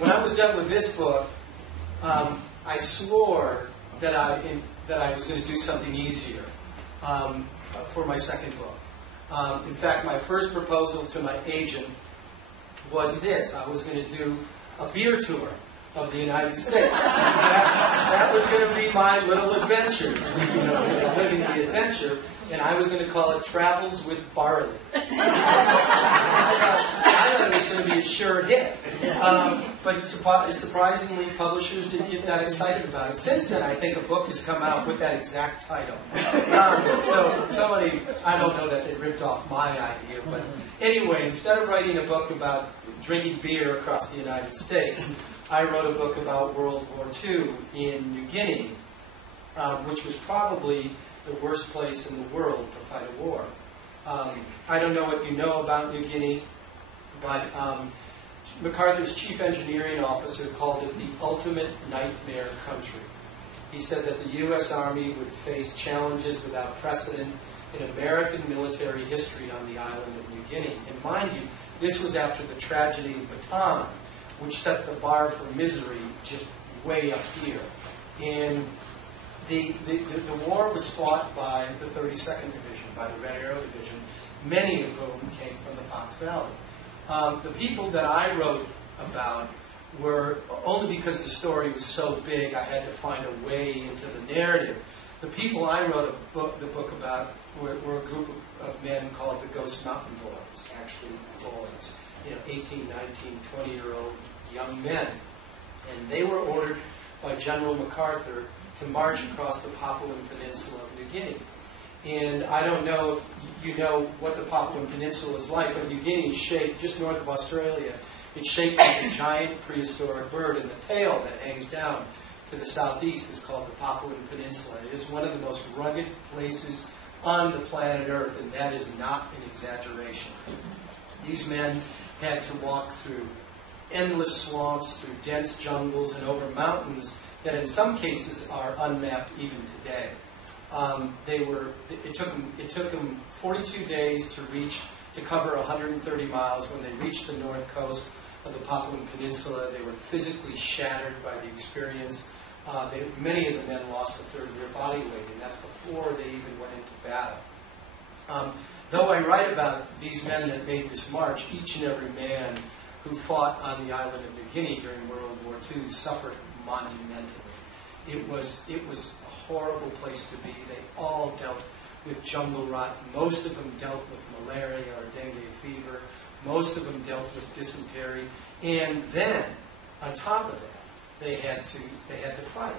when I was done with this book, I swore that I was going to do something easier for my second book. In fact, my first proposal to my agent was this. I was going to do a beer tour of the United States. That was going to be my little adventure, living the adventure, and I was going to call it Travels with Barley. I thought it was going to be a sure hit. But surprisingly, publishers didn't get that excited about it. Since then, I think a book has come out with that exact title. So somebody, I don't know that they ripped off my idea, but anyway, instead of writing a book about drinking beer across the United States, I wrote a book about World War II in New Guinea, which was probably the worst place in the world to fight a war. I don't know what you know about New Guinea, but MacArthur's chief engineering officer called it the ultimate nightmare country. He said that the U.S. Army would face challenges without precedent in American military history on the island of New Guinea. And mind you, this was after the tragedy of Bataan, which set the bar for misery just way up here. And the war was fought by the 32nd Division, by the Red Arrow Division, many of whom came from the Fox Valley. The people that I wrote about were, only because the story was so big, I had to find a way into the narrative. The people I wrote the book about were a group of men called the Ghost Mountain Boys, actually boys, 18, 19, 20-year-old young men. And they were ordered by General MacArthur to march across the Papuan Peninsula of New Guinea. And I don't know if you know what the Papuan Peninsula is like, but New Guinea is shaped just north of Australia. It's shaped like a giant prehistoric bird, and the tail that hangs down to the southeast is called the Papuan Peninsula. It is one of the most rugged places on the planet Earth, and that is not an exaggeration. These men had to walk through endless swamps, through dense jungles, and over mountains that in some cases are unmapped even today. It took them 42 days to cover 130 miles. When they reached the north coast of the Papuan Peninsula, they were physically shattered by the experience. Many of the men lost a third of their body weight, and that's before they even went into battle. Though I write about these men that made this march, each and every man who fought on the island of New Guinea during World War II suffered monumentally. It was a horrible place to be. They all dealt with jungle rot. Most of them dealt with malaria or dengue fever. Most of them dealt with dysentery. And then, on top of that, they had to fight.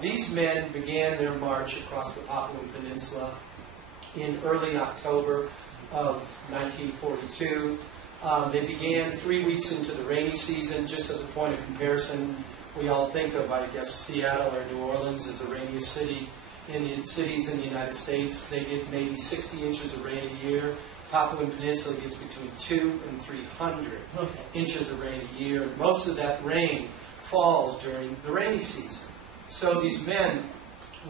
These men began their march across the Papuan Peninsula in early October of 1942. They began 3 weeks into the rainy season. Just as a point of comparison, we all think of, I guess, Seattle or New Orleans as the rainiest cities in the United States. They get maybe 60 inches of rain a year. Papuan Peninsula gets between 200 and 300 inches of rain a year. Most of that rain falls during the rainy season. So these men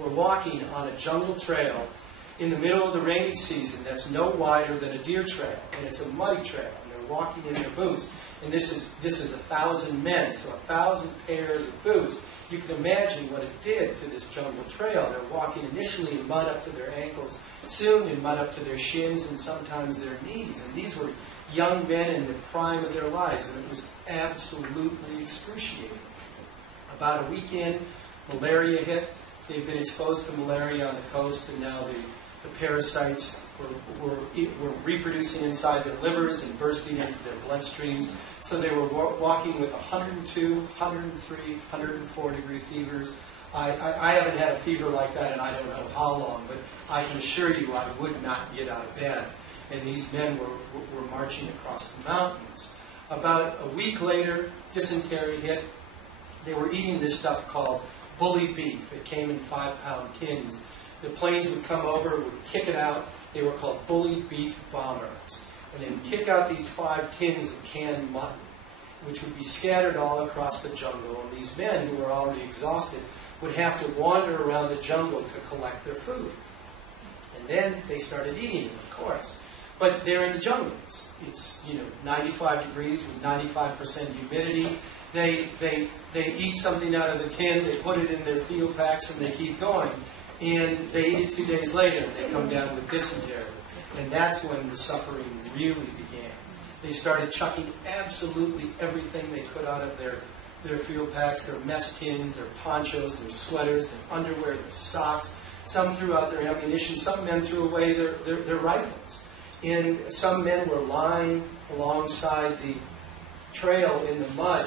were walking on a jungle trail in the middle of the rainy season that's no wider than a deer trail, and it's a muddy trail, and they're walking in their boots. And this is 1,000 men, so 1,000 pairs of boots. You can imagine what it did to this jungle trail. They're walking initially in mud up to their ankles, soon in mud up to their shins, and sometimes their knees. And these were young men in the prime of their lives, and it was absolutely excruciating. About a week in, malaria hit. They'd been exposed to malaria on the coast, and now the parasites were reproducing inside their livers and bursting into their bloodstreams. So they were walking with 102, 103, 104 degree fevers. I haven't had a fever like that in I don't know how long, but I can assure you I would not get out of bed. And these men were marching across the mountains. About a week later, dysentery hit. They were eating this stuff called bully beef. It came in 5-pound tins. The planes would come over, would kick it out. They were called bully beef bombers. And they would kick out these 5 tins of canned mutton, which would be scattered all across the jungle. And these men, who were already exhausted, would have to wander around the jungle to collect their food. And then they started eating it, of course. But they're in the jungle. It's 95 degrees with 95% humidity. They eat something out of the tin, they put it in their field packs, and they keep going. And they eat it 2 days later, and they come down with dysentery. And that's when the suffering really began. They started chucking absolutely everything they could out of their field packs, their mess tins, their ponchos, their sweaters, their underwear, their socks. Some threw out their ammunition. Some men threw away their rifles. And some men were lying alongside the trail in the mud,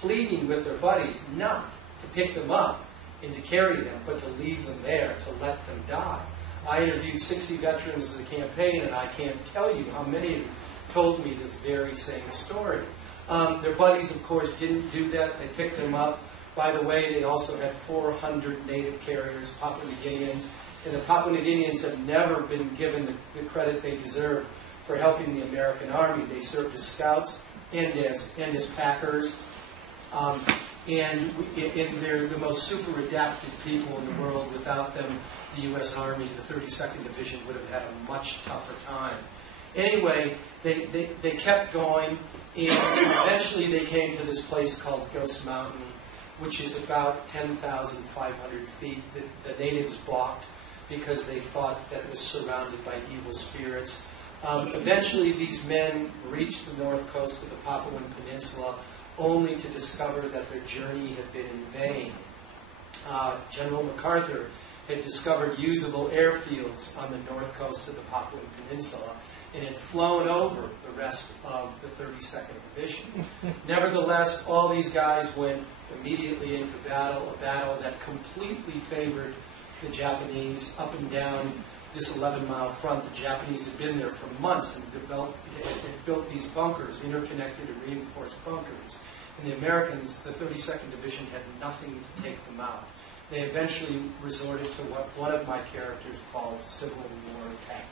pleading with their buddies not to pick them up and to carry them, but to leave them there, to let them die. I interviewed 60 veterans of the campaign, and I can't tell you how many of them told me this very same story. Their buddies, of course, didn't do that. They picked them up. By the way, they also had 400 native carriers, Papua New Guineans, and the Papua New Guineans have never been given the credit they deserve for helping the American Army. They served as scouts and as packers, and they're the most super adapted people in the world. Without them, the U.S. Army, the 32nd Division, would have had a much tougher time. Anyway, they kept going, and eventually they came to this place called Ghost Mountain, which is about 10,500 feet. The natives balked because they thought that it was surrounded by evil spirits. Eventually these men reached the north coast of the Papuan Peninsula only to discover that their journey had been in vain. General MacArthur had discovered usable airfields on the north coast of the Papuan Peninsula and had flown over the rest of the 32nd Division. Nevertheless, all these guys went immediately into battle, a battle that completely favored the Japanese up and down this 11-mile front. The Japanese had been there for months and had built these bunkers, interconnected and reinforced bunkers. And the Americans, the 32nd Division, had nothing to take them out. They eventually resorted to what one of my characters called civil war tactics.